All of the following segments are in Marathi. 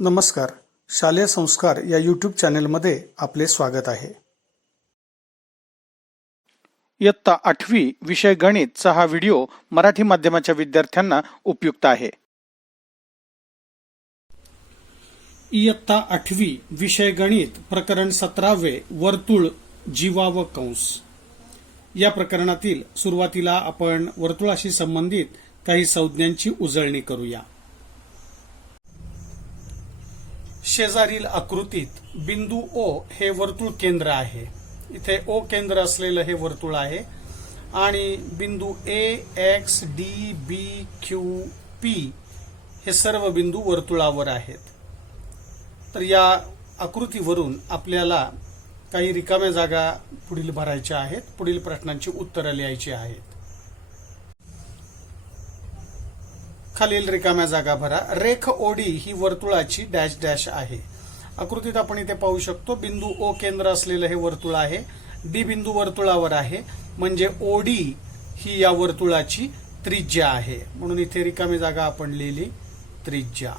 नमस्कार. शालेय संस्कार या यूट्यूब चॅनेलमध्ये आपले स्वागत आहे. इयत्ता 8वी विषय गणितचा हा व्हिडिओ मराठी माध्यमाच्या विद्यार्थ्यांना उपयुक्त आहे. इयत्ता 8वी विषय गणित प्रकरण 17 वर्तुळ जीवा व कंस. या प्रकरणातील सुरुवातीला आपण वर्तुळाशी संबंधित काही संज्ञांची उजळणी करूया. शेजारील आकृतीत बिंदू ओ हे वर्तुळ केंद्र आहे. इथे ओ केंद्र असलेलं हे वर्तुळ आहे आणि बिंदू ए, एक्स, डी, बी, क्यू, पी हे सर्व बिंदू वर्तुळावर आहेत. तर या आकृतीवरून आपल्याला काही रिकाम्या जागा पुढील भरायच्या आहेत. पुढील प्रश्नांची उत्तरं लिहायची आहेत. खालील रिकाम्या जागा भरा. रेख ओडी ही वर्तुळाची डॅश डॅश आहे. आकृतीत आपण इथे पाहू शकतो बिंदू ओ केंद्र असलेलं हे वर्तुळ आहे. डी बिंदू वर्तुळावर आहे म्हणजे ओडी ही या वर्तुळाची त्रिज्या आहे. म्हणून इथे रिकामी जागा आपण लिहिली त्रिज्या.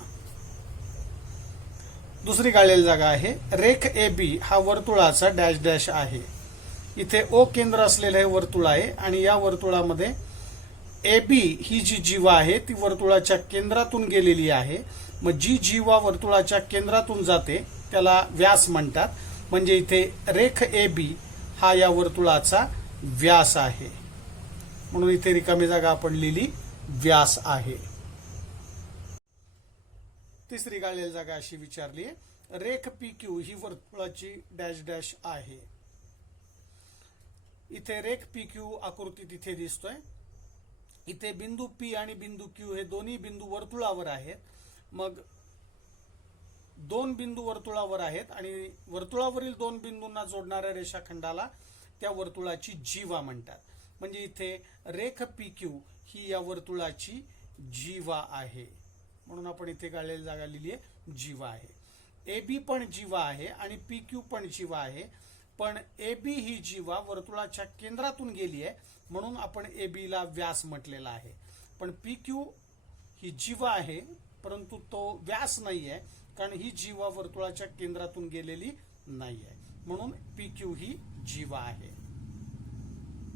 दुसरी गाळलेली जागा आहे. रेख ए बी हा वर्तुळाचा डॅश डॅश आहे. इथे ओ केंद्र असलेलं हे वर्तुळ आहे आणि या वर्तुळामध्ये ए बी ही जी जीवा आहे ती वर्तुळाच्या केंद्रातून गेलेली आहे. मग जी जीवा वर्तुळाच्या केंद्रातून जाते त्याला व्यास म्हणतात. म्हणजे इथे रेख ए बी हा या वर्तुळाचा व्यास आहे. म्हणून इथे रिकामी जागा आपण लिहिली व्यास आहे. तिसरी गाळलेली जागा अशी विचारली आहे. रेख पी क्यू ही वर्तुळाची डॅश डॅश आहे. इथे रेख पी क्यू आकृतीत इथे दिसतोय. इथे बिंदू पी आणि बिंदू क्यू हे दोन्ही बिंदू वर्तुळावर आहेत. मग दोन बिंदू वर्तुळावर आहेत आणि वर्तुळावरील दोन बिंदूंना जोडणाऱ्या रेषाखंडाला त्या वर्तुळाची जीवा म्हणतात. म्हणजे इथे रेख पी क्यू ही या वर्तुळाची जीवा आहे. म्हणून आपण इथे गाळलेली जागा लिहिली आहे जीवा आहे. ए बी पण जीवा आहे आणि पी क्यू पण जीवा आहे. पण ए बी ही जीवा वर्तुळाच्या केंद्रातून गेली आहे म्हणून आपण ए बी ला व्यास म्हटलेला आहे. पण पी क्यू ही जीवा आहे परंतु तो व्यास नाही आहे कारण ही जीवा वर्तुळाच्या केंद्रातून गेलेली नाही आहे. म्हणून पी क्यू ही जीवा आहे.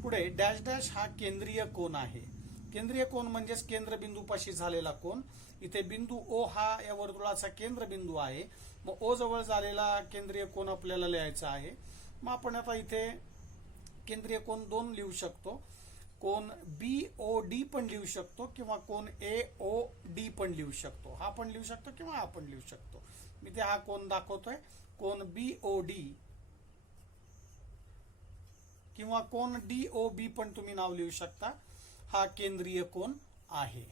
पुढे डॅश डॅश हा केंद्रीय कोन आहे. केंद्रीय कोन म्हणजेच केंद्रबिंदूपाशी झालेला कोन. इथे बिंदू ओ हा या वर्तुळाचा केंद्रबिंदू आहे. मग ओ जवळ झालेला केंद्रीय कोन आपल्याला लिहायचा आहे. मग आपण आता इथे केंद्रीय कोन दोन लिहू शकतो. कोन बी ओ डी पण लिहू शकतो किंवा कोन ए ओ डी पण लिहू शकतो. हा पण लिहू शकतो किंवा हा पण लिहू शकतो. मी ते हा कोन दाखवतोय. कोन बी ओ डी किंवा कोन डी ओ बी पण तुम्ही नाव लिहू शकता. हा केंद्रीय कोन आहे.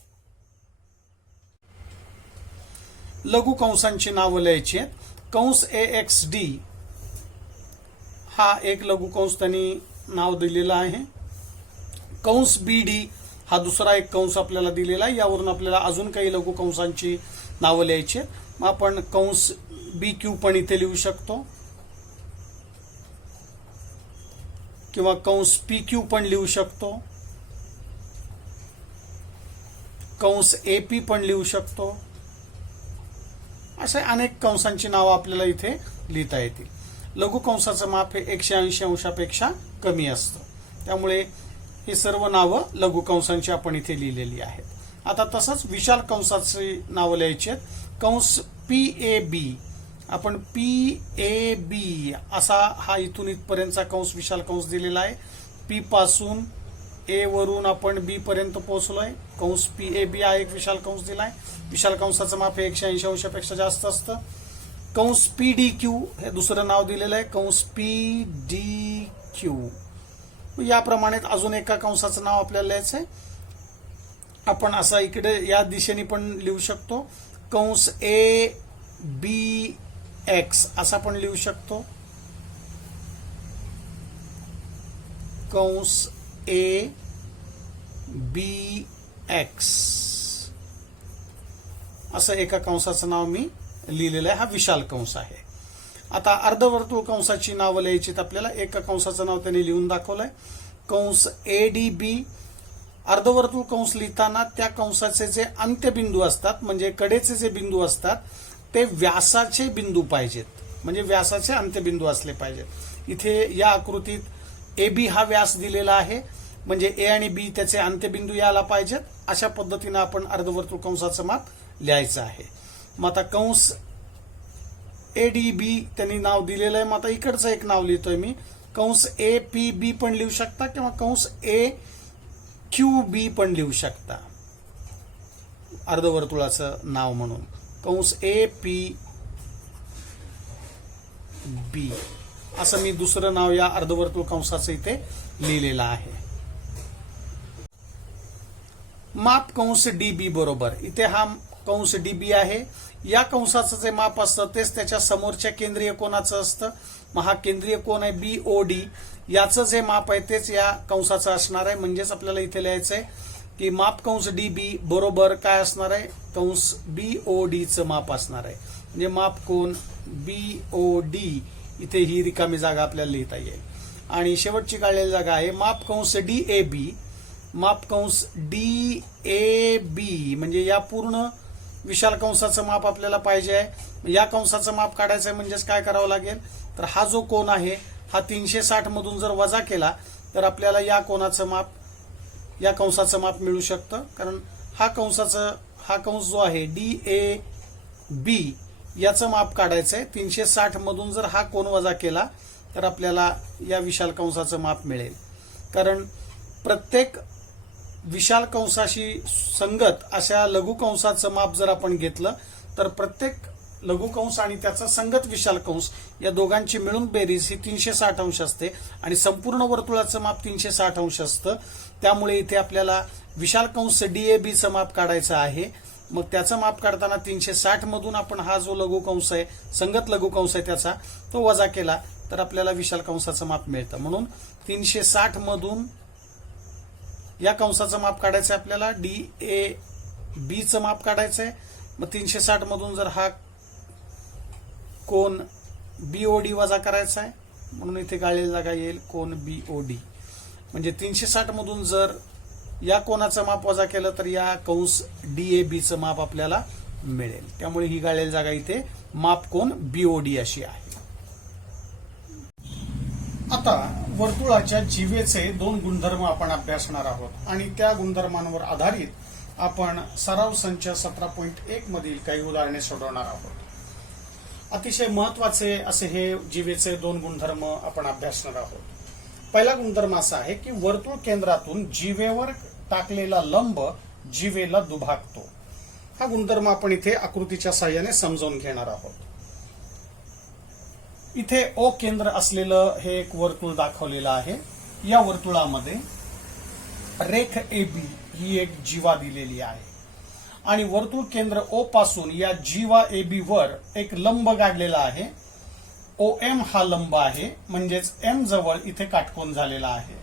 लघु कंसांची नावं लिहायची आहेत. कंस ए एक्स डी हा एक लघु कंस त्यांनी नाव दिलेलं आहे. कंस बी डी हा दुसरा एक कंस आपल्याला दिलेला आहे. यावरून आपल्याला अजून काही लघु कंसांची नावं लिहायची आहेत. मग आपण कंस बी क्यू पण इथे लिहू शकतो किंवा कंस पी क्यू पण लिहू शकतो. कंस ए पी पण लिहू शकतो. असे अनेक कंसांची नावं आपल्याला इथे लिहिता येतील. लघु कंसाचं माप हे 180 अंशापेक्षा कमी असतं. त्यामुळे ही सर्व नावं लघु कंसांची आपण इथे लिहिलेली आहेत. आता तसंच विशाल कंसाची नावं लिहायची आहेत. कंस पी ए बी आपण पी ए बी असा हा इथून इथपर्यंतचा कंस विशाल कंस दिलेला आहे. पी पासून ए वरून आपण बी पर्यंत पोहोचलोय. कंस पी ए बी हा एक विशाल कंस दिलाय. विशाल कंसाचं माप हे 180 अंशापेक्षा जास्त असतं. कंस पी डी क्यू हे दुसरं नाव दिलेलं आहे. कंस पी डी क्यू. याप्रमाणे अजून एका कंसाचं नाव आपल्याला लिहायचंय. आपण असा इकडे या दिशेने पण लिहू शकतो. कंस ए बी एक्स असा पण लिहू शकतो. कंस ए बी एक्स असं एका कंसाचं नाव मी लिहिलेलं आहे. हा विशाल कंस आहे. आता अर्धवर्तुळ कंसाची नावं लिहायची. आपल्याला एका कंसाचं नाव त्यांनी लिहून दाखवलंय. कंस ए डी बी अर्धवर्तुळ कंस लिहिताना त्या कंसाचे जे अंत्यबिंदू असतात म्हणजे कडेचे जे बिंदू असतात ते व्यासाचे बिंदू पाहिजेत, म्हणजे व्यासाचे अंत्यबिंदू असले पाहिजेत. इथे या आकृतीत ए बी हा व्यास दिलेला आहे, म्हणजे ए आणि बी त्याचे अंत्यबिंदू यायला पाहिजेत. अशा पद्धतीनं आपण अर्धवर्तुळ कंसाचं माप लिहायचं आहे. मग आता कंस ए डी बी त्यांनी नाव दिलेलं आहे. मग आता इकडचं एक नाव लिहितोय मी, कंस ए पी बी पण लिहू शकता किंवा कंस ए क्यू बी पण लिहू शकता अर्धवर्तुळाचं नाव म्हणून. कंस ए पी बी असं मी दुसरं नाव या अर्धवर्तुळ कंसाचं इथे लिहिलेलं आहे. माप कंस डी बी बरोबर, इथे हा कंस डी बी आहे. या कंसाचं जे माप असतं तेच त्याच्या समोरच्या केंद्रीय कोनाचं असतं. मग हा केंद्रीय कोन आहे बी ओ डी, याचं जे माप आहे तेच या कंसाचं असणार आहे. म्हणजेच आपल्याला इथे लिहायचं आहे की माप कंस डी बी बरोबर काय असणार आहे, कंस बी ओ डी चं माप असणार आहे. म्हणजे माप कोन बी ओ डी, इथे ही रिकामी जागा आपल्याला लिहिता येईल. आणि शेवटची काढलेली जागा आहे माप कंस डी ए बी. माप कंस डी ए बी म्हणजे या पूर्ण विशाल कंसाचं माप आपल्याला पाहिजे आहे. या कंसाचं माप काढायचं आहे म्हणजेच काय करावं लागेल, तर हा जो कोन आहे हा 360 मधून जर वजा केला तर आपल्याला या कोनाचं माप, या कंसाचं माप मिळू शकतं. कारण हा कंस जो आहे डी ए बी याचं माप काढायचं आहे. 360 मधून जर हा कोन वजा केला तर आपल्याला या विशाल कंसाचं माप मिळेल. कारण प्रत्येक विशाल कंसाशी संगत अशा लघु कंसाचं माप जर आपण घेतलं तर प्रत्येक लघु कंस आणि त्याचा संगत विशाल कंस या दोघांची मिळून बेरीज ही 360 अंश असते आणि संपूर्ण वर्तुळाचं माप 360 अंश असतं. त्यामुळे इथे आपल्याला विशाल कंस डीएबी चं माप काढायचं आहे. मग त्याचं माप काढताना 360 मधून आपण हा जो लघु कंस आहे, संगत लघु कंस आहे, त्याचा तो वजा केला तर आपल्याला विशाल कंसाचं माप मिळतं. म्हणून 360 मधून या कंसाचं माप काढायचं आहे आपल्याला, डी ए बी चं माप काढायचं आहे. मग 360 मधून जर हा कोन बीओडी वजा करायचा आहे म्हणून इथे काढलेली जागा येईल कोन बीओडी. म्हणजे 360 मधून जर या कोनाचं माप वजा केलं तर या कंस डीएबी चं माप आपल्याला मिळेल. त्यामुळे ही गाळलेली जागा इथे माप कोन बीओडी अशी आहे. आता वर्तुळाच्या जीवेचे 2 गुणधर्म आपण अभ्यासणार आहोत आणि त्या गुणधर्मांवर आधारित आपण सराव संच 17.1 मधील काही उदाहरणे सोडवणार आहोत. अतिशय महत्वाचे असे हे जीवेचे 2 गुणधर्म आपण अभ्यासणार आहोत. पहिला गुणधर्म असा आहे की वर्तुळ केंद्रातून जीवेवर टाकलेला लंब जीवेला दुभागतो. हा गुणधर्म आपण इथे आकृतीच्या साहाय्याने समजावून घेणार आहोत. इथे ओ केंद्र असलेलं हे एक वर्तुळ दाखवलेलं आहे. या वर्तुळामध्ये रेख एबी ही एक जीवा दिलेली आहे आणि वर्तुळ केंद्र ओ पासून या जीवा एबी वर एक लंब काढलेला आहे. ओ एम हा लंब आहे, म्हणजेच एम जवळ इथे काटकोन झालेला आहे.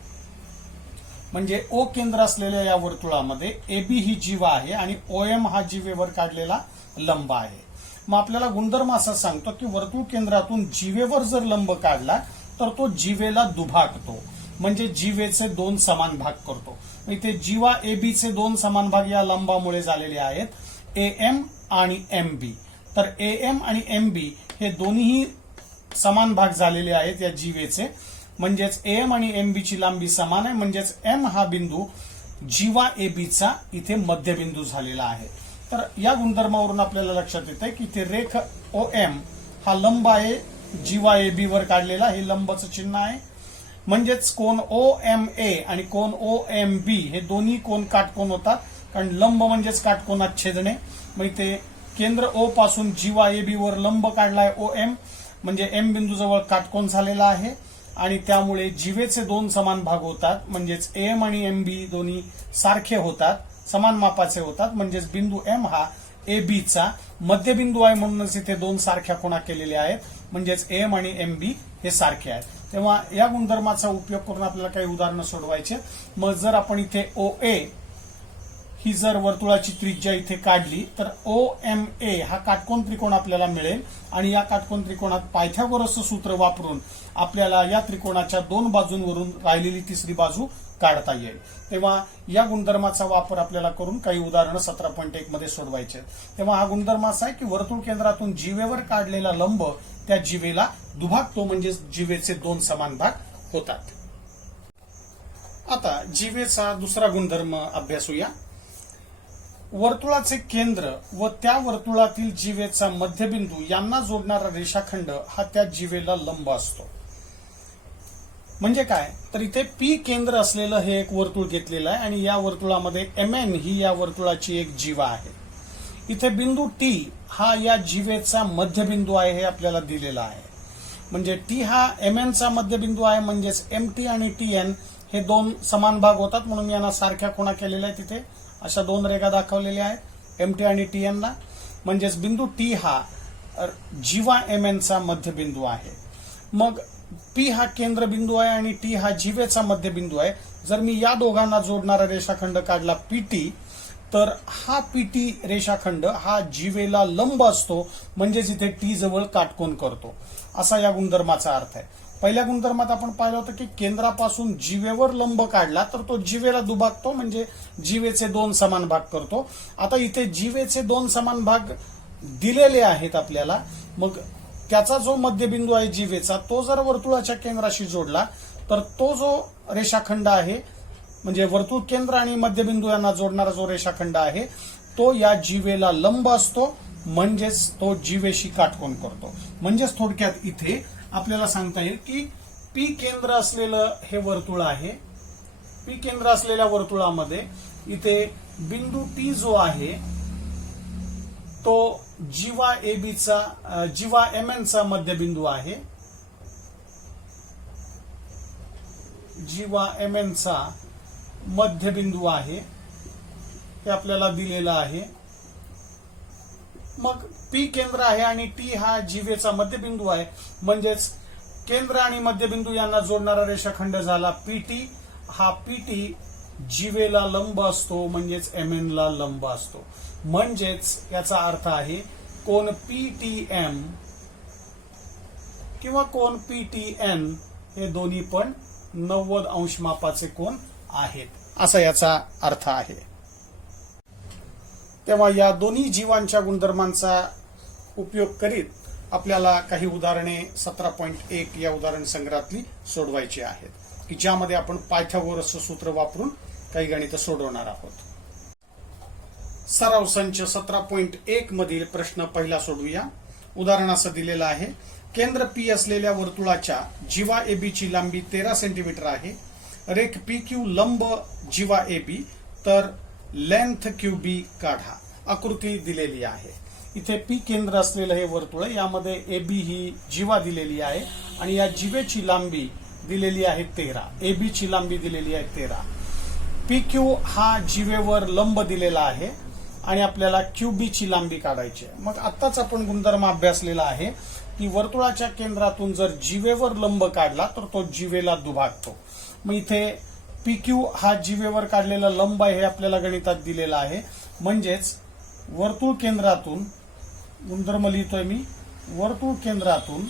म्हणजे ओ केंद्र असलेल्या या वर्तुळामध्ये एबी ही जीवा आहे आणि ओ एम हा जीवेवर काढलेला लंब आहे. मग आपल्याला गुणधर्म असा सांगतो की वर्तुळ केंद्रातून जीवेवर जर लंब काढला तर तो जीवेला दुभागतो, म्हणजे जीवेचे 2 समान भाग करतो. इथे जीवा एबी चे 2 समान भाग या लंबामुळे झालेले आहेत, ए एम आणि एम बी. तर ए एम आणि एम बी हे दोन्ही समान भाग झालेले आहेत या जीवेचे. म्हणजेच ए एम आणि एम बी ची लांबी समान आहे. म्हणजेच एम हा बिंदू जीवा एबी चा इथे मध्यबिंदू झालेला आहे. तर या गुणधर्मावरून आपल्याला लक्षात येतं की इथे रेख ओ एम हा लंब आहे जीवा एबी वर काढलेला, हे लंबाचं चिन्ह आहे. म्हणजेच कोन ओ एम ए आणि कोन ओ एम बी हे दोन्ही कोन काटकोन होतात, कारण लंब म्हणजेच काटकोनात छेदणे. मग इथे केंद्र ओ पासून जीवा एबी वर लंब काढलाय ओ एम, म्हणजे एम बिंदू जवळ काटकोन झालेला आहे आणि त्यामुळे जीवेचे 2 समान भाग होतात. म्हणजेच एम आणि एम बी दोन्ही सारखे होतात, समान मापाचे होतात. म्हणजेच बिंदू एम हा ए बी चा मध्यबिंदू आहे, म्हणूनच इथे 2 सारख्या कोना केलेल्या आहेत. म्हणजेच एम आणि एम बी हे सारखे आहेत. तेव्हा या गुणधर्माचा उपयोग करून आपल्याला काही उदाहरणं सोडवायचे. मग जर आपण इथे ओ ए ही जर वर्तुळाची त्रिज्या इथे काढली तर OMA हा काटकोन त्रिकोण आपल्याला मिळेल आणि या काटकोन त्रिकोणात पायथागोरसचं सूत्र वापरून आपल्याला या त्रिकोणाच्या दोन बाजूंवरून राहिलेली तिसरी बाजू काढता येईल. तेव्हा या गुणधर्माचा वापर आपल्याला करून काही उदाहरणं 17.1 मध्ये सोडवायचे आहेत. तेव्हा हा गुणधर्म असा आहे की वर्तुळ केंद्रातून जीवेवर काढलेला लंब त्या जीवेला दुभागतो, म्हणजे जीवेचे दोन समान भाग होतात. आता जीवेचा दुसरा गुणधर्म अभ्यासूया. वर्तुळाचे केंद्र व त्या वर्तुळातील जीवेचा मध्यबिंदू यांना जोडणारा रेषाखंड हा त्या जीवेला लंब असतो. म्हणजे काय तर इथे P केंद्र असलेलं हे एक वर्तुळ घेतलेलं आहे आणि या वर्तुळामध्ये MN ही या वर्तुळाची एक जीवा आहे. इथे बिंदू T हा या जीवेचा मध्यबिंदू आहे हे आपल्याला दिलेला आहे. म्हणजे T हा MN चा मध्यबिंदू आहे, म्हणजेच MT आणि TN हे दोन समान भाग होतात, म्हणून यांना सारख्या खुणा केलेल्या आहेत. तिथे अशा दोन रेखा दाखवलेल्या आहेत MT आणि TN ला. म्हणजेच बिंदू T हा जीवा MN चा मध्यबिंदू आहे. मग P हा केंद्रबिंदू आहे आणि T हा जीवेचा मध्यबिंदू आहे. जर मी या दोघांना जोडणारा रेषाखंड काढला PT, तर हा PT रेषाखंड हा जीवेला लंब असतो, म्हणजेच इथे T जवळ काटकोन करतो, असा या गुणधर्माचा अर्थ आहे. पहिल्या गुणधर्मात आपण पाहिलं होतं की केंद्रापासून जीवेवर लंब काढला तर तो जीवेला दुभागतो, म्हणजे जीवेचे दोन समान भाग करतो. आता इथे जीवेचे दोन समान भाग दिलेले आहेत आपल्याला. मग त्याचा जो मध्यबिंदू आहे जीवेचा, तो जर वर्तुळाच्या केंद्राशी जोडला तर तो जो रेषाखंड आहे, म्हणजे वर्तुळ केंद्र आणि मध्यबिंदू यांना जोडणारा जो रेषाखंड आहे, तो या जीवेला लंब असतो, म्हणजेच तो जीवेशी काटकोन करतो. म्हणजेच थोडक्यात इथे आपल्याला सांगता येईल की P केंद्र असलेलं हे वर्तुळ आहे. P केंद्र असलेल्या वर्तुळामध्ये इथे बिंदू T जो आहे तो जीवा MN चा मध्यबिंदू आहे. जीवा MN चा मध्यबिंदू आहे हे आपल्याला दिलेलं आहे. मग P केंद्र आहे आणि T हा जीवेचा मध्यबिंदू आहे, म्हणजेच केंद्र आणि मध्यबिंदू यांना जोडणारा रेषाखंड झाला PT. हा PT जीवेला लंब असतो, म्हणजेच MN ला लंब असतो. म्हणजेच याचा अर्थ आहे कोन PTM किंवा कोन PTN हे दोन्ही पण 90 अंश मापाचे कोन आहेत, असा याचा अर्थ आहे. तेव्हा या दोन्ही जीवांच्या गुणधर्मांचा उपयोग करीत आपल्याला काही उदाहरणे 17.1 या उदाहरण संग्रहातली सोडवायची आहेत, की ज्यामध्ये आपण पायथागोरसचं सूत्र वापरून काही गणित सोडवणार आहोत. सराव संच 17.1 मधील प्रश्न पहिला सोडवूया. उदाहरण असं दिलेलं आहे. केंद्र P असलेल्या वर्तुळाच्या जीवा AB ची लांबी 13 सेंटीमीटर आहे. रेख PQ लंब जीवा AB, तर लेंथ QB काढा. आकृती दिलेली आहे. इथे P केंद्र असलेलं हे वर्तुळ, यामध्ये AB ही जीवा दिलेली आहे आणि या जीवेची लांबी दिलेली आहे 13. AB ची लांबी दिलेली आहे 13. PQ हा जीवेवर लंब दिलेला आहे आणि आपल्याला QB ची लांबी काढायची आहे. मग आत्ताच आपण गुणधर्म अभ्यासलेला आहे की वर्तुळाच्या केंद्रातून जर जीवेवर लंब काढला तर तो जीवेला दुभागतो. मग इथे PQ हा जीवेवर काढलेला लंब आहे हे आपल्याला गणितात दिलेला आहे. म्हणजेच वर्तुळ केंद्रातून, गुणधर्म लिहितोय मी, वर्तुळ केंद्रातून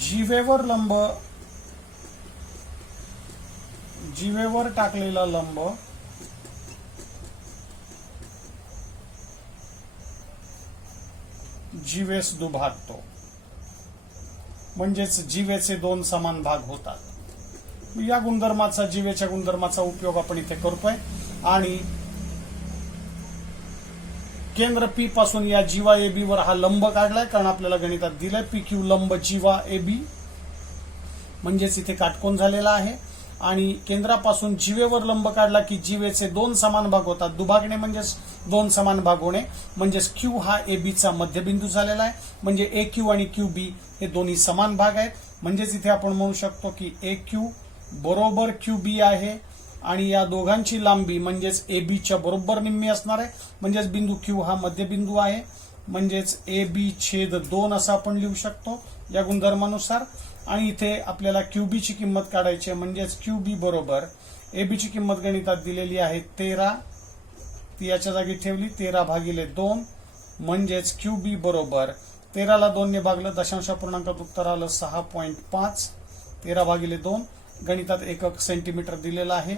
जीवेवर लंब, जीवेवर टाकलेला लंब जीवेस दुभागतो, म्हणजेच जीवेचे दोन समान भाग होतात. या गुणधर्माचा, जीवेच्या गुणधर्माचा उपयोग आपण इथे करतोय आणि केंद्र P पासून या जीवा AB वर हा लंब काढलाय, कारण आपल्याला गणितात दिलंय PQ लंब जीवा AB, म्हणजेच इथे काटकोन झालेला आहे. आणि केंद्रापासून जीवेवर लंब काढला की जीवेचे दोन समान भाग होतात. दुभागणे म्हणजेच दोन समान भाग होणे, म्हणजेच Q हा AB चा मध्यबिंदू झालेला आहे. म्हणजे AQ आणि QB हे दोन्ही समान भाग आहेत. म्हणजेच इथे आपण म्हणू शकतो की AQ बरोबर QB आहे आणि या दोघांची लांबी म्हणजेच AB च्या बरोबर निम्मी असणार आहे. म्हणजेच बिंदू Q हा मध्यबिंदू आहे, म्हणजेच AB/2 असं आपण लिहू शकतो या गुणधर्मानुसार. आणि इथे आपल्याला QB ची किंमत काढायची आहे, म्हणजेच QB बरोबर AB ची किंमत गणितात दिलेली आहे 13, ती याच्या जागी ठेवली 13/2 म्हणजेच QB बरोबर 13 ला 2 ने भागलं दशांश पूर्णांकात उत्तर आलं 6.5. 13/2 गणितात एकक सेंटीमीटर दिलेला आहे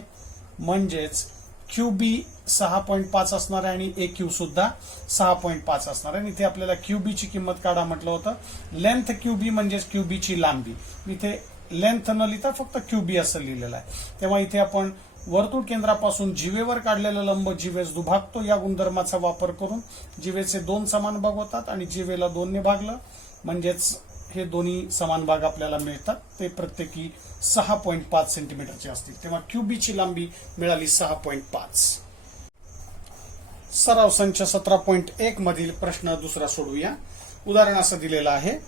म्हणजेच QB 6.5 असणार आहे आणि AQ सुद्धा 6.5 असणार आहे. इथे आपल्याला QB ची किंमत काढा म्हटलं होतं. लेंथ QB म्हणजेच QB ची लांबी. इथे लेंथ न लिहिता फक्त QB असं लिहिलेलं आहे. तेव्हा इथे आपण वर्तुळ केंद्रापासून जीवेवर काढलेला लंब जीवेस दुभागतो या गुणधर्माचा वापर करून जीवेचे 2 समान भाग होतात आणि जीवेला 2 ने भागलं म्हणजेच हे दोन्ही समान भाग आपल्याला मिळतात. ते प्रत्येकी 6.5 सेंटीमीटरचे असतील. तेव्हा QB ची लांबी मिळाली 6.5. सराव संच 17.1 मधील प्रश्न दुसरा सोडवूया. उदाहरण असं दिलेलं आहे.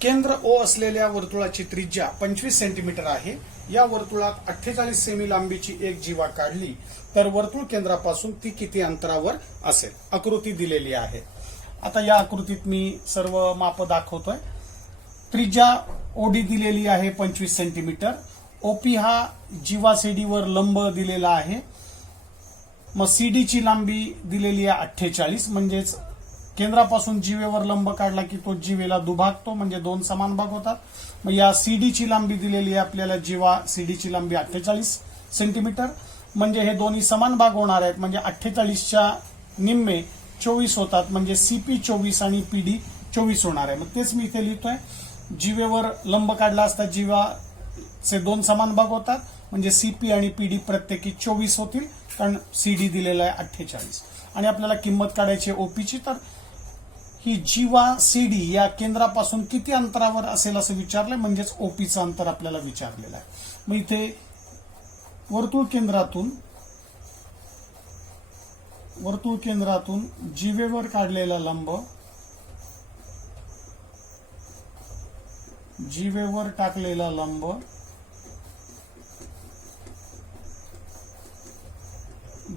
केंद्र O असलेल्या वर्तुळाची त्रिज्या 25 सेंटीमीटर आहे. या वर्तुळात 48 सेमी लांबीची एक जीवा काढली तर वर्तुळ केंद्रापासून ती किती अंतरावर असेल. आकृती दिलेली आहे. आता या आकृतीत मी सर्व माप दाखवतोय. त्रिज्या OD दिलेली आहे 25 सेंटीमीटर. OP हा जीवा CD वर लंब दिलेला आहे. मग CD ची लांबी दिलेली आहे 48 म्हणजेच केंद्रापासून जीवेवर लंब काढला की तो जीवेला दुभागतो म्हणजे 2 समान भाग होतात. मग या CD ची लांबी दिलेली आहे आपल्याला जीवा CD ची लांबी 48 सेंटीमीटर म्हणजे हे दोन्ही समान भाग होणार आहेत म्हणजे 48च्या निम्मे 24 होतात म्हणजे CP 24 आणि PD 24 होणार आहे. मग तेच मी इथे लिहितोय. जीवेवर लंब काढला असता जीवाचे 2 समान भाग होतात म्हणजे CP आणि PD प्रत्येकी 24 होतील कारण CD दिलेला आहे 48 आणि आपल्याला किंमत काढायची OP ची. तर ही जीवा CD या केंद्रापासून किती अंतरावर असेल असं विचारलंय म्हणजेच OP चं अंतर आपल्याला विचारलेलं आहे. मग इथे वर्तुळ केंद्रातून जीवेवर काढलेला लंब जीवेवर टाकलेला लंब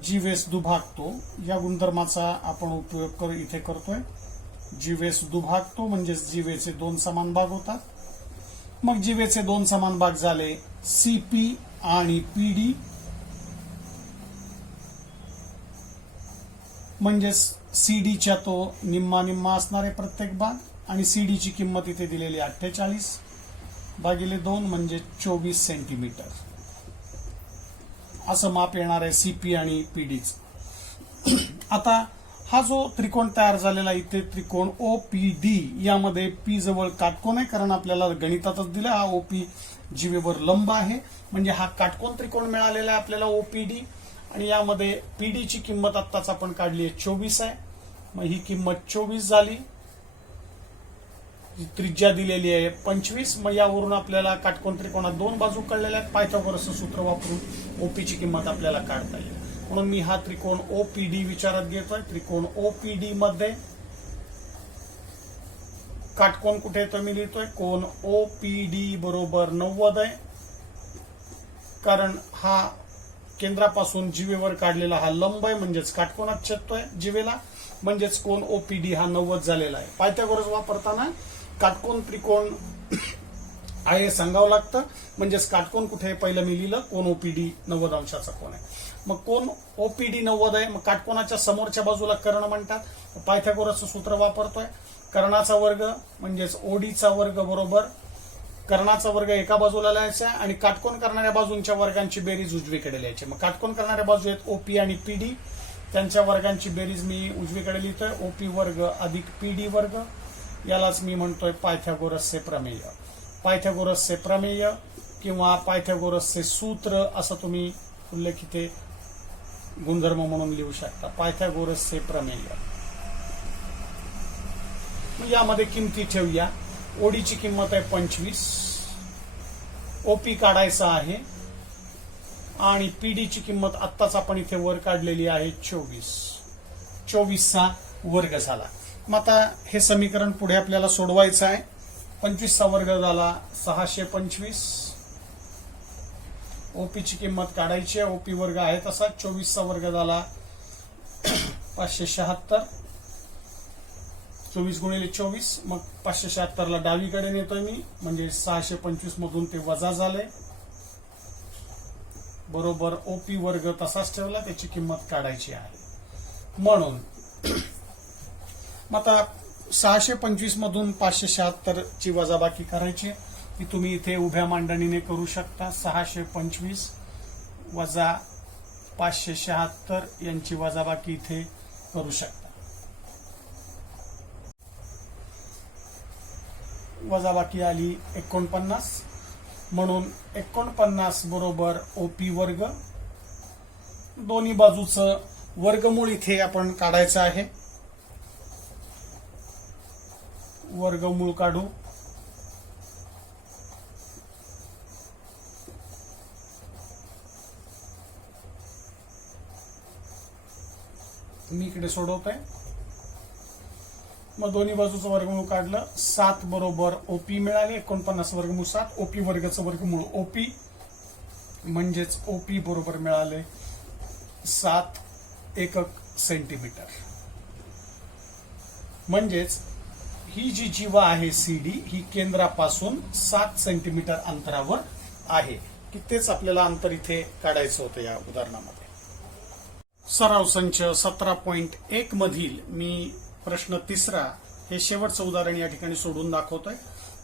जीवेस दुभागतो या गुणधर्माचा आपण उपयोग इथे करतोय. जीवेस दुभागतो म्हणजे जीवेचे 2 समान भाग होतात. मग जीवेचे 2 समान भाग झाले CP आणि PD म्हणजेच CD च्या तो निम्मा निम्मा असणारे प्रत्येक भाग आणि CD ची किंमत इथे दिलेली 48/2 म्हणजे 24 सेंटीमीटर असं माप येणार आहे CP आणि PD च. आता हा जो त्रिकोण तयार झालेला इथे त्रिकोण OPD यामध्ये P जवळ काटकोन आहे कारण आपल्याला गणितातच दिलं हा OP जीवेवर लंब आहे म्हणजे हा काटकोन त्रिकोण मिळालेला आहे आपल्याला OPD आणि यामध्ये PD ची किंमत आत्ताच आपण काढली आहे 24 आहे. मग ही किंमत 24 झाली. त्रिज्या दिलेली आहे 25. मग यावरून आपल्याला काटकोन त्रिकोणात 2 बाजू कळलेल्या आहेत. पायथागोरसचं सूत्र वापरून OP ची किंमत आपल्याला काढता येईल. म्हणून मी हा त्रिकोण OPD विचारात घेतोय. त्रिकोण OPD मध्ये काटकोन कुठे येतो मी लिहितोय कोण OPD बरोबर 90 आहे कारण हा केंद्रापासून जीवेवर काढलेला हा लंब आहे म्हणजेच काटकोनात छेदतोय जीवेला म्हणजेच कोण OPD हा 90 झालेला आहे. पायथागोरस वापरताना काटकोन त्रिकोण आहे सांगावं लागतं म्हणजेच काटकोन कुठे पहिलं मी लिहिलं कोण OPD 90 अंशाचा कोण आहे. मग कोण OPD 90 आहे. मग काटकोनाच्या समोरच्या बाजूला कर्ण म्हणतात. पायथागोरसचं सूत्र वापरतोय. कर्णाचा वर्ग म्हणजेच OD चा वर्ग बरोबर कर्णाचा वर्ग एका बाजूला लिहायचा आणि काटकोन करणाऱ्या बाजूंच्या वर्गांची बेरीज उजवीकडे लिहायची. मग काटकोन करणाऱ्या बाजू आहेत OP आणि PD त्यांच्या वर्गांची बेरीज मी उजवीकडे लिहितोय. OP वर्ग अधिक PD वर्ग यालाच मी म्हणतोय पायथागोरसचे प्रमेय. पायथागोरसचे प्रमेय किंवा पायथागोरसचे सूत्र असं तुम्ही उल्लेखित गुणधर्म म्हणून लिहू शकता. पायथागोरसचे प्रमेय. यामध्ये किमती ठेवूया. OD ची किंमत आहे 25. OP काढायचा आहे आणि PD ची किंमत आत्ताच आपण इथे वर काढलेली आहे 24. 24चा वर्ग झाला. मग आता हे समीकरण पुढे आपल्याला सोडवायचं आहे. 25चा वर्ग झाला 625. OP ची किंमत काढायची आहे. OP वर्ग आहे तसा 24चा वर्ग झाला 576. 24 गुणिले 24 मग 576 ला डावीकडे नेतोय मी म्हणजे 625 मधून ते वजा झाले बरोबर ओपी वर्ग तसाच ठेवला, त्याची किंमत काढायची आहे. म्हणून आता 625 मधून 576 ची वजाबाकी करायची, ती तुम्ही इथे उभ्या मांडणीने करू शकता. 625 वजा 576 यांची वजाबाकी इथे करू शकता. वजाबाकी आली 49, म्हणून 49 बरोबर ओपी वर्ग. दोन्ही बाजूचं वर्गमूळ इथे आपण काढायचं आहे. वर्गमूळ काढू. मी इकडे सोडवतोय. मग दोन्ही बाजूचं वर्गमूळ काढलं. 7 बरोबर ओपी मिळाले. 49 वर्गमूळ 7. ओपी वर्गाचं वर्गमूळ ओपी, म्हणजेच ओपी बरोबर मिळाले 7 एकक सेंटीमीटर. म्हणजेच ही जी जीवा आहे सीडी ही केंद्रापासून 7 सेंटीमीटर अंतरावर आहे, की तेच आपल्याला अंतर इथे काढायचं होतं या उदाहरणामध्ये. सराव संच 17.1 मधील मी प्रश्न 3 हे शेवटचं उदाहरण या ठिकाणी सोडून दाखवतोय.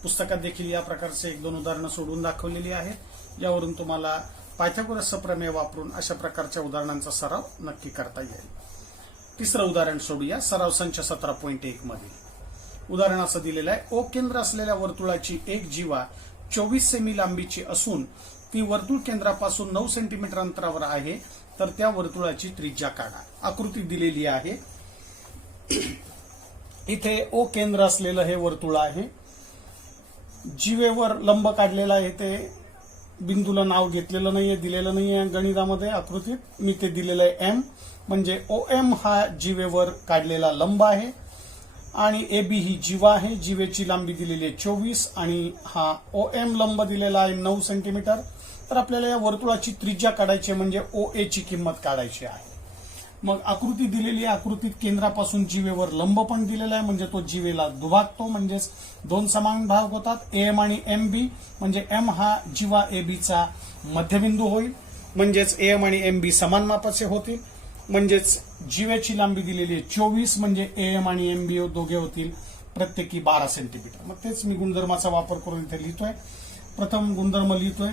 पुस्तकात देखील या प्रकारचे 1-2 उदाहरणं सोडून दाखवलेली आहेत. यावरून तुम्हाला पायथागोरसचं प्रमेय वापरून अशा प्रकारच्या उदाहरणांचा सराव नक्की करता येईल. 3रं उदाहरण सोडूया. सराव संच 17.1 मधील उदाहरण असं दिलेलं आहे. ओ केंद्र असलेल्या वर्तुळाची एक जीवा 24 सेमी लांबीची असून ती वर्तुळ केंद्रापासून 9 सेंटीमीटर अंतरावर आहे, तर त्या वर्तुळाची त्रिज्या काढा. आकृती दिलेली आहे. इथे ओ केंद्र असलेलं हे वर्तुळ आहे. जीवेवर लंब काढलेला आहे. ते बिंदूला नाव घेतलेलं नाहीये, दिलेलं नाहीये गणितामध्ये आकृतीत. मी ते दिलेलं आहे एम, म्हणजे ओ एम हा जीवेवर काढलेला लंब आहे आणि ए बी ही जीवा आहे. जीवेची लांबी दिलेली आहे 24 आणि हा ओ एम लंब दिलेला आहे 9 सेंटीमीटर. तर आपल्याला या वर्तुळाची त्रिज्या काढायची, म्हणजे ओ ए ची किंमत काढायची आहे. मग आकृती दिलेली आहे. आकृतीत केंद्रापासून जीवेवर लंब पण दिलेला आहे, म्हणजे तो जीवेला दुभागतो, म्हणजेच 2 समान भाग होतात. एम आणि एम बी, म्हणजे एम हा जीवा ए बी चा मध्यबिंदू होईल, म्हणजेच एम आणि एम बी समान मापाचे होतील. म्हणजेच जीवेची लांबी दिलेली आहे 24, म्हणजे एम आणि एम बी दोघे होतील प्रत्येकी 12 सेंटीमीटर. मग तेच मी गुणधर्माचा वापर करून इथे लिहितोय. प्रथम गुणधर्म लिहितोय.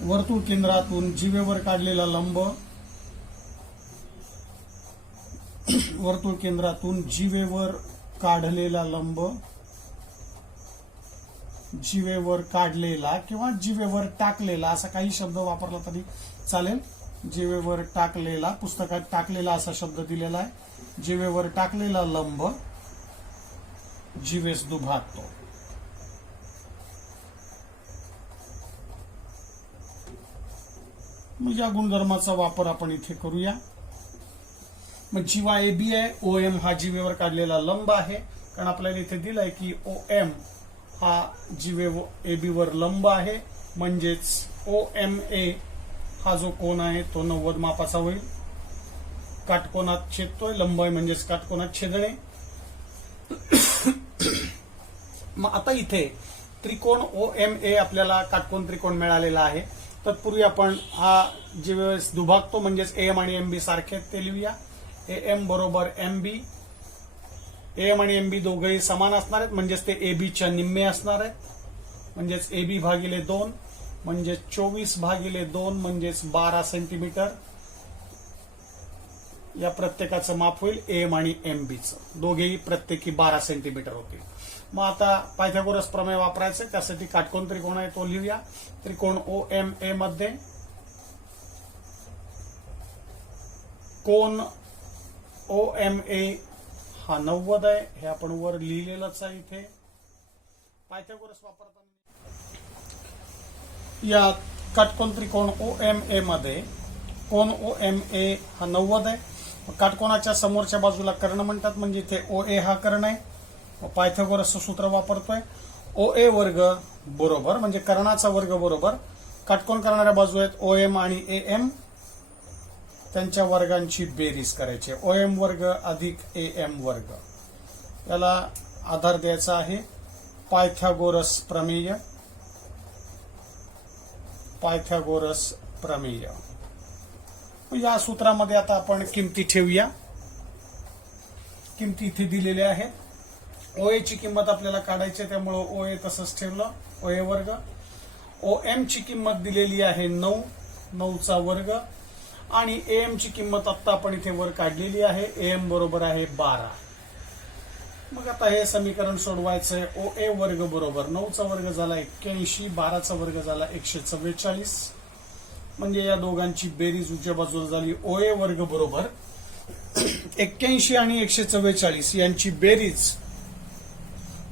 वर्तुळ केंद्रातून जीवेवर काढलेला लंब, वर्तुळ केंद्रातून जीवेवर काढलेला लंब, जीवेवर काढलेला किंवा जीवेवर टाकलेला असा काही शब्द वापरला तरी चालेल. जीवेवर टाकलेला, पुस्तकात टाकलेला असा शब्द दिलेला आहे. जीवेवर टाकलेला लंब जीवेस दुभागतो. मग या गुणधर्माचा वापर आपण इथे करूया. मग जीवा ए बी आहे. ओ एम हा जीवेवर काढलेला लंब आहे, कारण आपल्याला इथे दिलंय की ओ एम हा जीवे ए बी वर लंब आहे, म्हणजेच ओ एम ए हा जो कोन आहे तो 90 मापाचा होईल. काटकोनात छेदतोय, लंब आहे म्हणजेच काटकोनात छेदणे. मग आता इथे त्रिकोण ओ एम ए आपल्याला काटकोन त्रिकोण मिळालेला आहे. तत्पूर्वी आपण हा जीवेस दुभागतो, म्हणजेच एम आणि एम बी सारखे ते लिहूया. ए एम बरोबर एम बी. एम आणि एम बी दोघेही समान असणार आहेत, म्हणजेच ते ए बी च्या निम्मे असणार आहेत. म्हणजेच ए बी भागिले 2 म्हणजे 24 भागिले 2 म्हणजेच 12 सेंटीमीटर. या प्रत्येकाचं माप होईल एम आणि एम बीचं. दोघेही प्रत्येकी 12 सेंटीमीटर होतील. मग आता पायथागोरस प्रमेय वापरायचं, त्यासाठी काटकोन त्रिकोण आहे तो लिहूया. त्रिकोण ओ एम ए मध्ये कोन ओ एम ए हा 90 आहे. हे आपण वर लिहिलेलंच आहे इथे. पायथागोरस वापरताना या काटकोन त्रिकोण ओ एम ए मध्ये कोन ओ एम ए हा 90 आहे. काटकोनाच्या समोरच्या बाजूला कर्ण म्हणतात, म्हणजे इथे ओ ए हा कर्ण आहे. पायथागोरसचं सूत्र वापरतोय. ओ ए वर्ग बरोबर, म्हणजे कर्णाचा वर्ग बरोबर काटकोन करणाऱ्या बाजू आहेत ओ एम आणि ए एम, त्यांच्या वर्गांची बेरीज करायची. ओ एम वर्ग अधिक ए एम वर्ग. याला आधार द्यायचा आहे पायथागोरस प्रमेय. पायथागोरस प्रमेय. या सूत्रामध्ये आता आपण किमती ठेवूया. किमती इथे दिलेल्या आहेत. OA ची किंमत आपल्याला काढायची, त्यामुळे OA तसंच ठेवलं, OA वर्ग. OM ची किंमत दिलेली आहे 9, 9चा वर्ग. आणि AM ची किंमत आता आपण इथे वर काढलेली आहे, AM बरोबर आहे 12. मग आता हे समीकरण सोडवायचंय. OA वर्ग बरोबर 9चा वर्ग झाला 81, 12चा वर्ग झाला 144. म्हणजे या दोघांची बेरीज उजव्या बाजूला झाली. OA वर्ग बरोबर 81 आणि 144 यांची बेरीज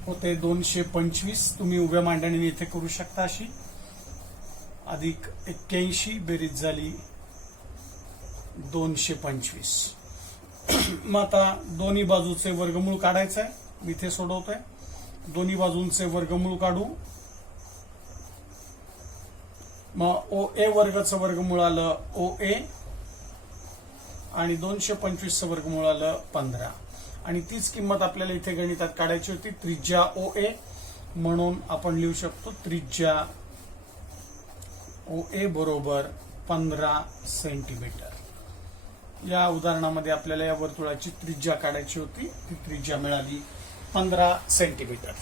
होते 225. तुम्ही उभ्या मांडणीने इथे करू शकता अशी. अधिक 81 बेरीज झाली 225. मग आता दोन्ही बाजूचे वर्गमूळ काढायचं आहे. मी इथे सोडवतोय. दोन्ही बाजूंचे वर्गमूळ काढू. मग OA वर्गाचं वर्गमूळ आलं OA आणि 225चं वर्गमूळ आलं 15. आणि तीच किंमत आपल्याला इथे गणितात काढायची होती. त्रिज्या OA म्हणून आपण लिहू शकतो त्रिज्या OA बरोबर 15 सेंटीमीटर. या उदाहरणामध्ये आपल्याला या वर्तुळाची त्रिज्या काढायची होती. ती त्रिज्या मिळाली 15 सेंटीमीटर.